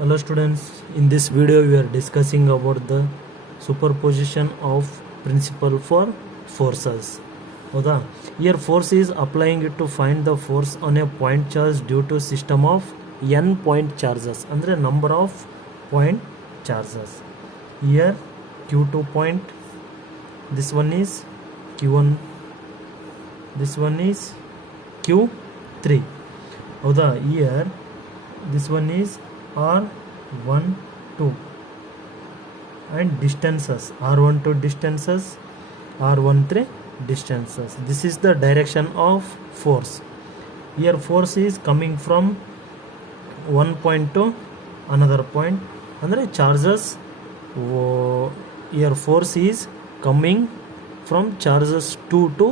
Hello students, in this video we are discussing about the superposition of principle for forces. ಹೌದಾ here force is applying it to find the force on a point charge due to system of n point charges ಅಂದರೆ number of point charges. Here q2 point, this one is q1, this one is q3. ಹೌದಾ here this one is r1 2 and distances r12 distances, r13 distances. This is the direction of force. Here force is coming from one point to another point, andre charges here force is coming from charges 2 to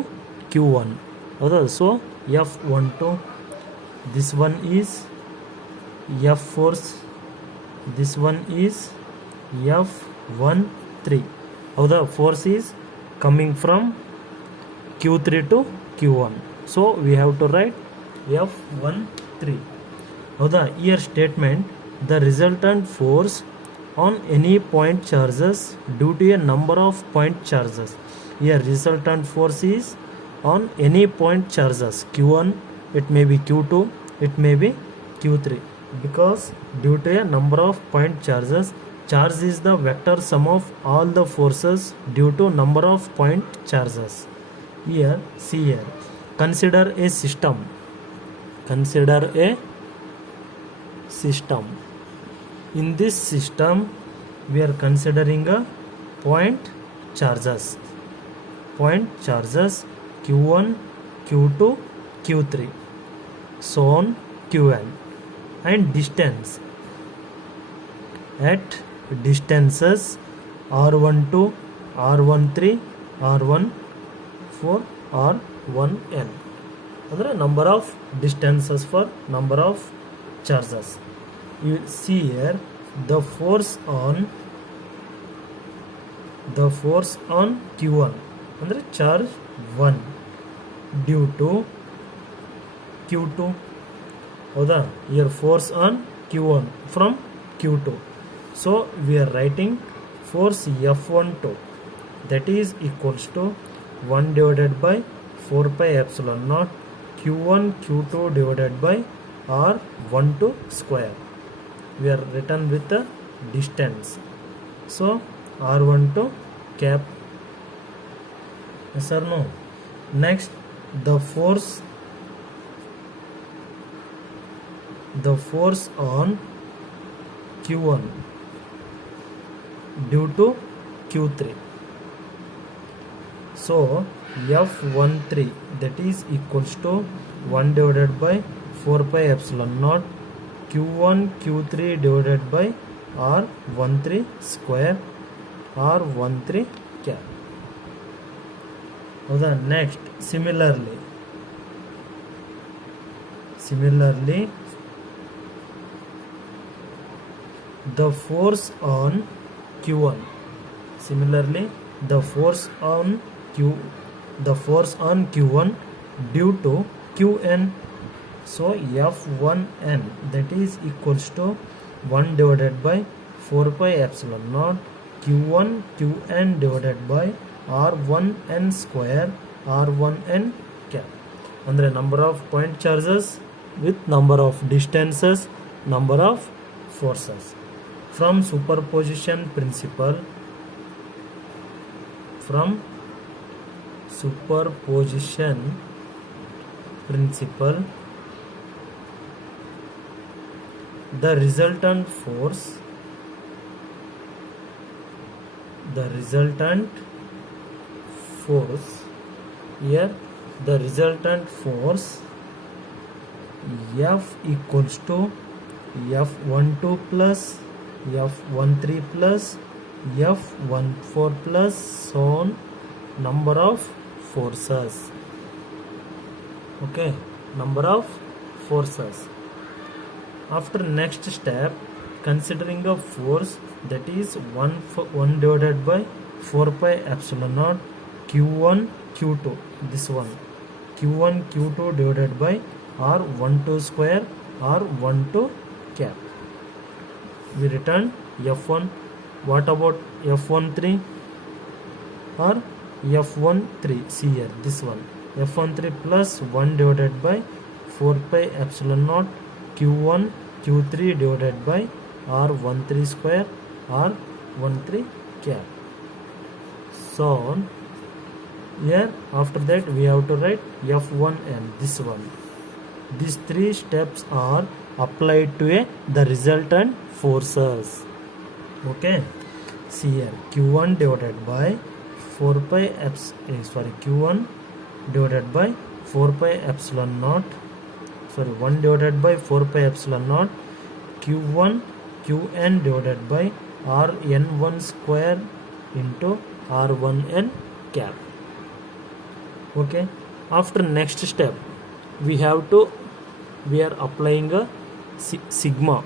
q1. So f12, this one is F force, this one is F13. How the force is coming from Q3 to Q1. So we have to write F13. How the here statement, the resultant force on any point charges due to a number of point charges. Here resultant force is on any point charges Q1, it may be Q2, it may be Q3. Because due to a number of point charges, charge is the vector sum of all the forces due to number of point charges. Here see here, consider a system, consider a system. In this system we are considering a point charges q1, q2, q3, so on qn, and distance. At distances r12, r13, r14, r1n, ಅಂದರೆ number of distances for number of charges. You see here the force on q1 ಅಂದರೆ charge 1 due to q2. ಹೌದಾ here force on q1 from q2. So we are writing force f12, that is equals to 1 divided by 4 pi epsilon naught q1 q2 divided by r12 square. We are written with the distance, so r12 cap. Yes or no? Next, the force on q1 due to q3. So f13, that is equals to 1 divided by 4 pi epsilon naught q1 q3 divided by r13 square, r13 cap. Next, similarly the force on q1, the force on q1 due to qn. So f1n, that is equals to 1 divided by 4 pi epsilon naught q1 qn divided by r1n square, r1n cap. Andre number of point charges with number of distances, number of forces. From superposition principle, the resultant force here, the resultant force F equals to F12 plus F13 plus F14 plus so on number of forces. Okay, number of forces. After next step, considering a force that is 1 divided by 4 pi epsilon naught q1 q2, this one q1 q2 divided by r12 square, r12 cap. we returned F1. What about F13 or F13? See here, this one, F13 plus 1 divided by 4 pi epsilon naught Q1 Q3 divided by R13 square R13 cap. So here after that we have to write F1n, this one. These three steps are applied to the resultant forces. Okay, see here, Q1 divided by 4 pi Q1 divided by 4 pi epsilon naught, 1 divided by 4 pi epsilon naught Q1 Qn divided by Rn1 square into R1n cap. Okay, after next step we are applying a sigma.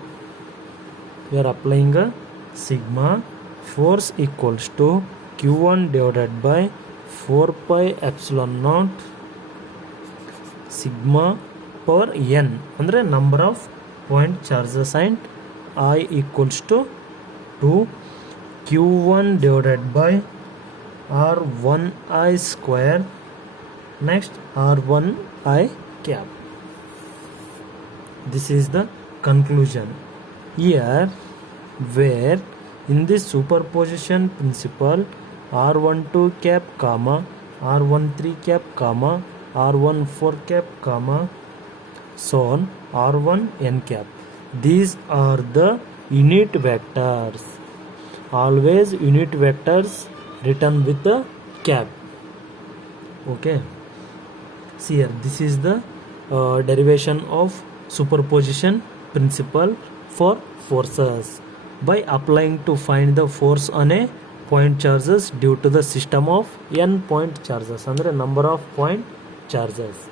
We are applying a sigma force equals to Q1 divided by 4 pi epsilon naught sigma power n, andre number of point charges, and I equals to 2 Q1 divided by R1I square, next R1I cap. This is the conclusion. Here where in this superposition principle R12 cap comma R13 cap comma R14 cap comma so on R1n cap, these are the unit vectors. Always unit vectors written with the cap. Okay, see here, this is the derivation of superposition principle for forces by applying to find the force on a point charges due to the system of n point charges, andre number of point charges.